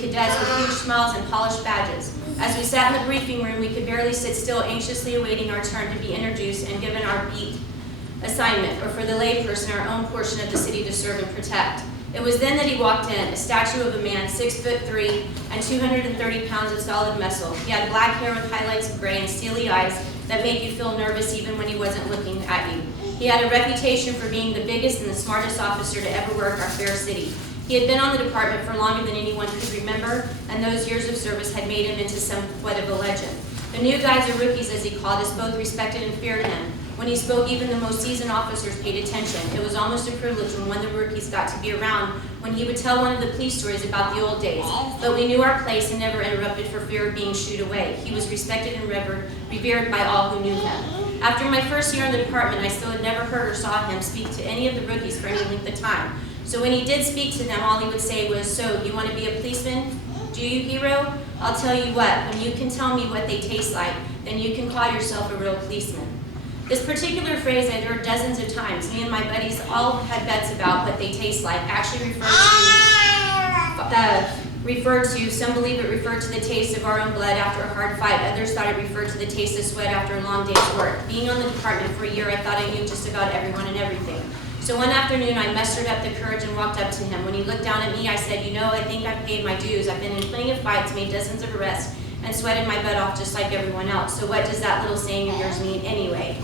with cadets with huge smiles and polished badges. As we sat in the briefing room, we could barely sit still, anxiously awaiting our turn to be introduced and given our beat assignment, or for the layperson, our own portion of the city to serve and protect. It was then that he walked in, a statue of a man, 6'3" and 230 pounds of solid muscle. He had black hair with highlights of gray and steely eyes that made you feel nervous even when he wasn't looking at you. He had a reputation for being the biggest and the smartest officer to ever work our fair city. He had been on the department for longer than anyone could remember, and those years of service had made him into somewhat of a legend. The new guys, or rookies as he called us, both respected and feared him. When he spoke, even the most seasoned officers paid attention. It was almost a privilege when one of the rookies got to be around when he would tell one of the police stories about the old days. But we knew our place and never interrupted for fear of being shooed away. He was respected and revered by all who knew him. After my first year in the department, I still had never heard or saw him speak to any of the rookies for any length of time. So when he did speak to them, all he would say was, "So, you want to be a policeman? Do you, hero? I'll tell you what, when you can tell me what they taste like, then you can call yourself a real policeman." This particular phrase I'd heard dozens of times. Me and my buddies all had bets about what they taste like. Actually some believe it referred to the taste of our own blood after a hard fight. Others thought it referred to the taste of sweat after a long day's work. Being on the department for a year, I thought I knew just about everyone and everything. So one afternoon, I mustered up the courage and walked up to him. When he looked down at me, I said, "You know, I think I've paid my dues. I've been in plenty of fights, made dozens of arrests, and sweated my butt off just like everyone else. So what does that little saying of yours mean anyway?"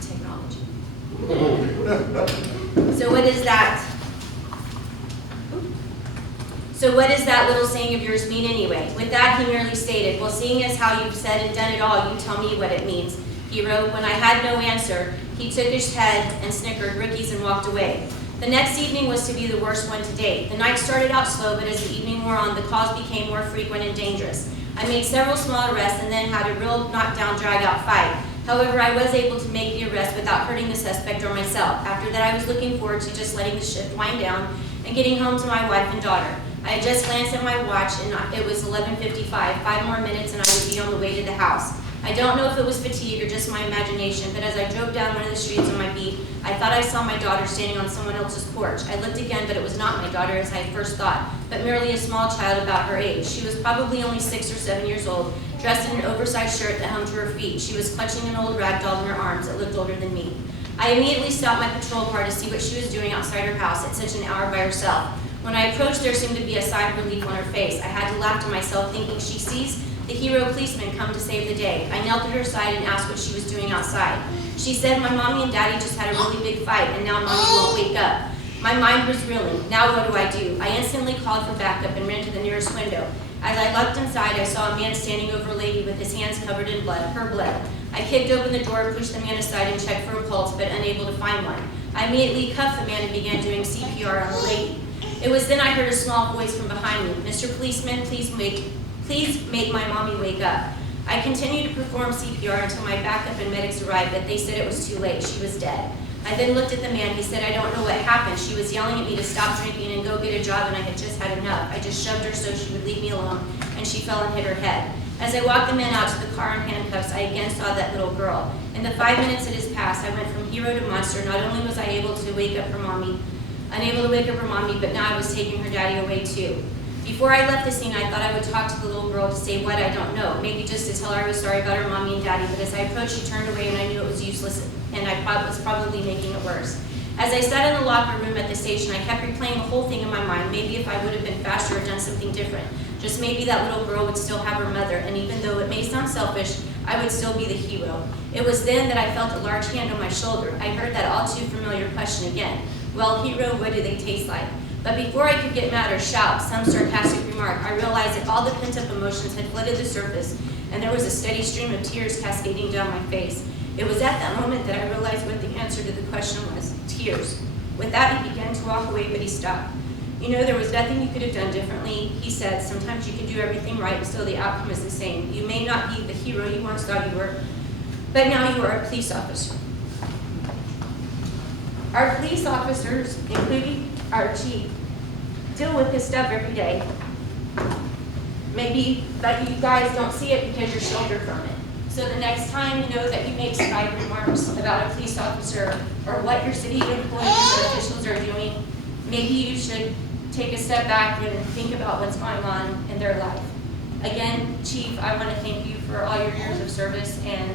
Technology. So what is that? So what does that little saying of yours mean anyway? With that, he merely stated, "Well, seeing as how you've said and done it all, you tell me what it means, hero." When I had no answer, he took his head and snickered, "Rookies," and walked away. The next evening was to be the worst one to date. The night started out slow, but as the evening wore on, the calls became more frequent and dangerous. I made several small arrests and then had a real knockdown, drag-out fight. However, I was able to make the arrest without hurting the suspect or myself. After that, I was looking forward to just letting the shift wind down and getting home to my wife and daughter. I had just glanced at my watch and it was 11:55. 5 more minutes and I would be on the way to the house. I don't know if it was fatigue or just my imagination, but as I drove down one of the streets on my beat, I thought I saw my daughter standing on someone else's porch. I looked again, but it was not my daughter as I had first thought, but merely a small child about her age. She was probably only 6 or 7 years old, dressed in an oversized shirt that hung to her feet. She was clutching an old rag doll in her arms that looked older than me. I immediately stopped my patrol car to see what she was doing outside her house at such an hour by herself. When I approached, there seemed to be a sigh of relief on her face. I had to laugh to myself, thinking she sees the hero policeman come to save the day. I knelt at her side and asked what she was doing outside. She said, "My mommy and daddy just had a really big fight, and now mommy won't wake up." My mind was reeling. Now what do? I instantly called for backup and ran to the nearest window. As I leapt inside, I saw a man standing over a lady with his hands covered in blood, her blood. I kicked open the door, pushed the man aside, and checked for a pulse, but unable to find one. I immediately cuffed the man and began doing CPR on the lady. It was then I heard a small voice from behind me. "Mr. Policeman, please make my mommy wake up." I continued to perform CPR until my backup and medics arrived, but they said it was too late. She was dead. I then looked at the man. He said, "I don't know what happened. She was yelling at me to stop drinking and go get a job, and I had just had enough. I just shoved her so she would leave me alone, and she fell and hit her head." As I walked the men out to the car in handcuffs, I again saw that little girl. In the 5 minutes that has passed, I went from hero to monster. Not only was I unable to wake up her mommy, but now I was taking her daddy away too. Before I left the scene, I thought I would talk to the little girl to say what I don't know, maybe just to tell her I was sorry about her mommy and daddy, but as I approached, she turned away and I knew it was useless, and I was probably making it worse. As I sat in the locker room at the station, I kept replaying the whole thing in my mind. Maybe if I would have been faster or done something different, just maybe that little girl would still have her mother, and even though it may sound selfish, I would still be the hero. It was then that I felt a large hand on my shoulder. I heard that all too familiar question again. "Well, hero, what do they taste like?" But before I could get mad or shout some sarcastic remark, I realized that all the pent-up emotions had flooded the surface, and there was a steady stream of tears cascading down my face. It was at that moment that I realized what the answer to the question was: tears. With that, he began to walk away, but he stopped. "You know, there was nothing you could have done differently," he said. "Sometimes you can do everything right, and still the outcome is the same. You may not be the hero you once thought you were, but now you are a police officer." Our police officers, including our chief, deal with this stuff every day. Maybe that you guys don't see it because you're sheltered from it. So the next time you know that you make snide remarks about a police officer, or what your city employees or officials are doing, maybe you should take a step back and think about what's going on in their life. Again, Chief, I want to thank you for all your years of service, and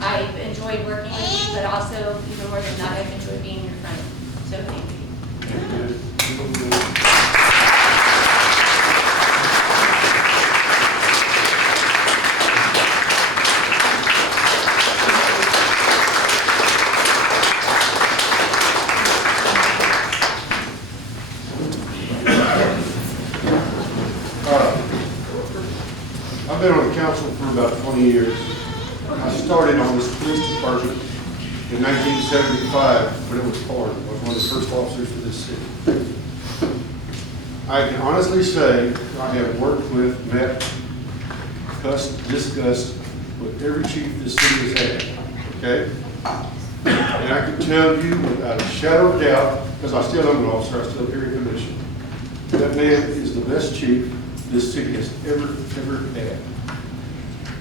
I've enjoyed working with you, but also, even more than that, I've enjoyed being your friend. So thank you. I've been on the council for about 20 years. I started on this police department in 1975 when it was formed. I was one of the first officers for this city. I can honestly say I have worked with, met, discussed with every chief this city has had, okay? And I can tell you without a shadow of doubt, because I still am an officer, I still carry a commission, that man is the best chief this city has ever had.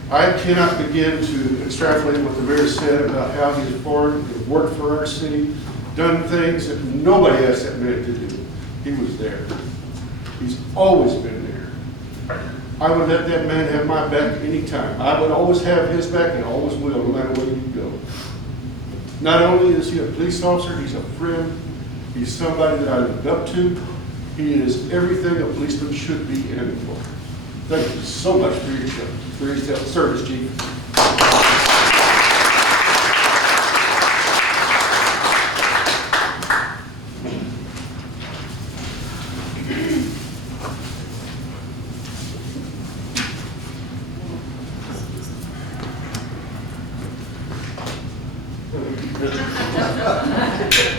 I cannot begin to extrapolate what the mayor said about how he has worked for our city, done things that nobody asked that man to do. He was there. He's always been there. I would let that man have my back anytime. I would always have his back and always will, no matter where you go. Not only is he a police officer, he's a friend. He's somebody that I look up to. He is everything a policeman should be and more. Thank you so much for your service, Chief.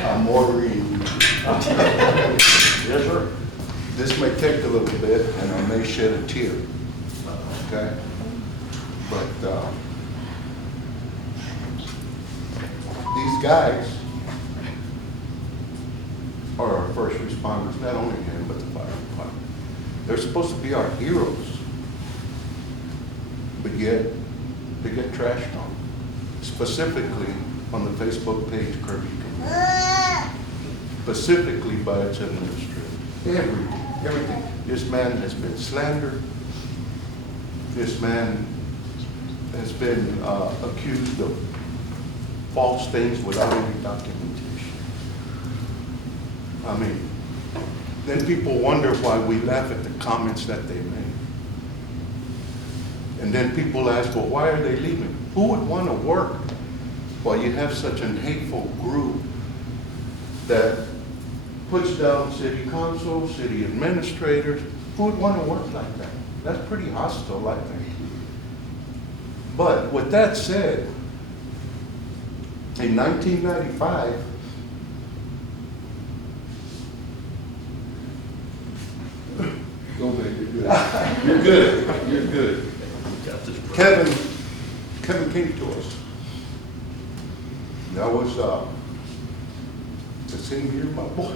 I'm ordering. Yes, sir. This may take a little bit, and I may shed a tear. Okay? But these guys are our first responders, not only him, but the fire department. They're supposed to be our heroes, but yet they get trashed on, specifically on the Facebook page, Kirby, specifically by its administrator. Everything. This man has been slandered. This man has been accused of false things without any documentation. I mean, then people wonder why we laugh at the comments that they make. And then people ask, well, why are they leaving? Who would want to work while you have such an hateful group that puts down city council, city administrators? Who would want to work like that? That's pretty hostile, I think. But with that said, in 1995, Go, man, you're good. You're good. You're good. Kevin came to us. That was the same year my boy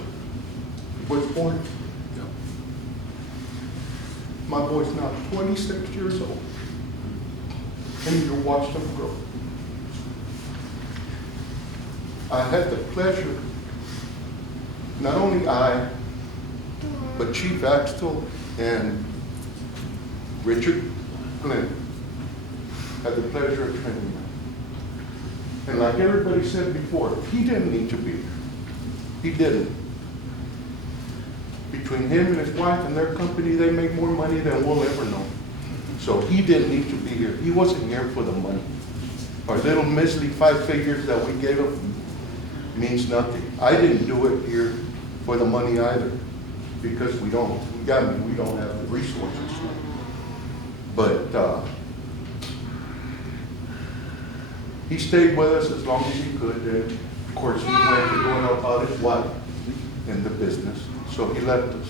was born. Yeah. My boy's now 26 years old, and you watched him grow. I had the pleasure, not only I, but Chief Axtell and Richard Glenn had the pleasure of training him. And like everybody said before, he didn't need to be here. He didn't. Between him and his wife and their company, they make more money than we'll ever know. So he didn't need to be here. He wasn't here for the money. Our little measly 5 figures that we gave him means nothing. I didn't do it here for the money either, because we don't have the resources. But he stayed with us as long as he could. And of course, he went to going about his life in the business, so he left us.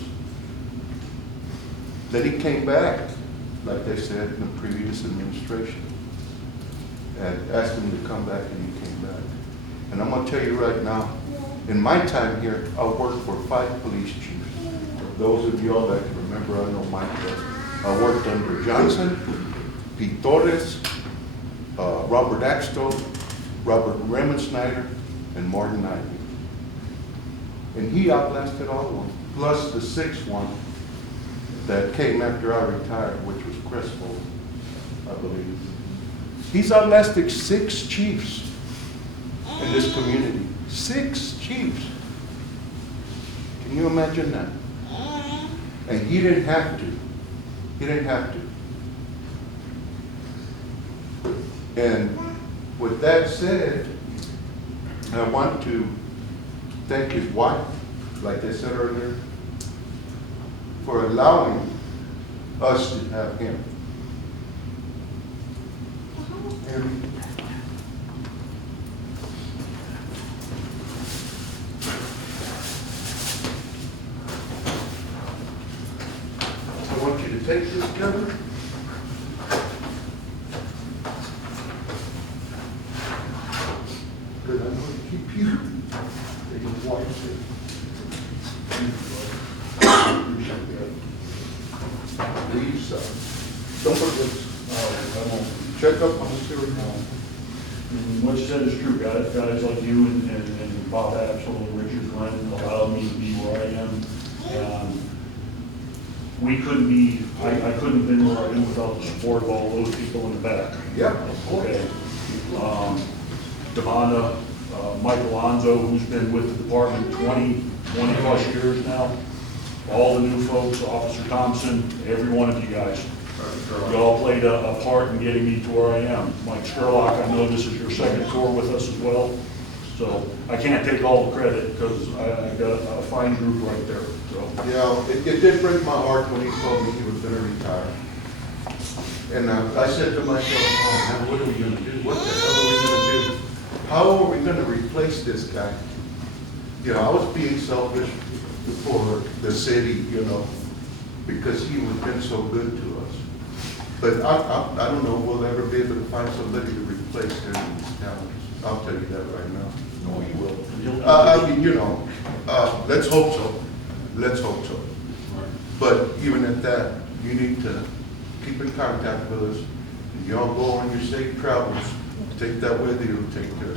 Then he came back, like they said, in the previous administration, and asked him to come back, and he came back. And I'm going to tell you right now, in my time here, I worked for 5 police chiefs. For those of y'all that can remember, I know Mike does. I worked under Johnson, Pete Torres, Robert Axtell, Robert Raymond Snyder, and Martin Ivey. And he outlasted all of them, plus the sixth one that came after I retired, which was Crespo, I believe. He's outlasted 6 chiefs in this community. 6 chiefs. Can you imagine that? And he didn't have to. He didn't have to. And with that said, I want to thank his wife, like I said earlier, for allowing us to have him. And I want you to take this cover. Because I'm going to keep you. They can watch it. Leave some. Don't forget this. I won't. Check up on the sewer. What you said is true, guys like you and Bob Axel and Richard Glenn allowed me to be where I am. And we couldn't be, I couldn't have been where I am without the support of all those people in the back. Yeah. Okay. Devonta, Mike Alonzo, who's been with the department 20 plus years now. All the new folks, Officer Thompson, every one of you guys. You all played a part in getting me to where I am. Mike Sherlock, I know this is your second tour with us as well. So I can't take all the credit because I got a fine group right there. So. Yeah, it did break my heart when he told me he was going to retire. And I said to myself, oh man, what are we going to do? What the hell are we going to do? How are we going to replace this guy? You know, I was being selfish for the city, you know, because he was been so good to us. But I don't know if we'll ever be able to find somebody to replace him in these towns. I'll tell you that right now. No, you will. I mean, you know, let's hope so. Let's hope so. But even at that, you need to keep in contact with us. And y'all go on your safe travels. Take that with you. Take care.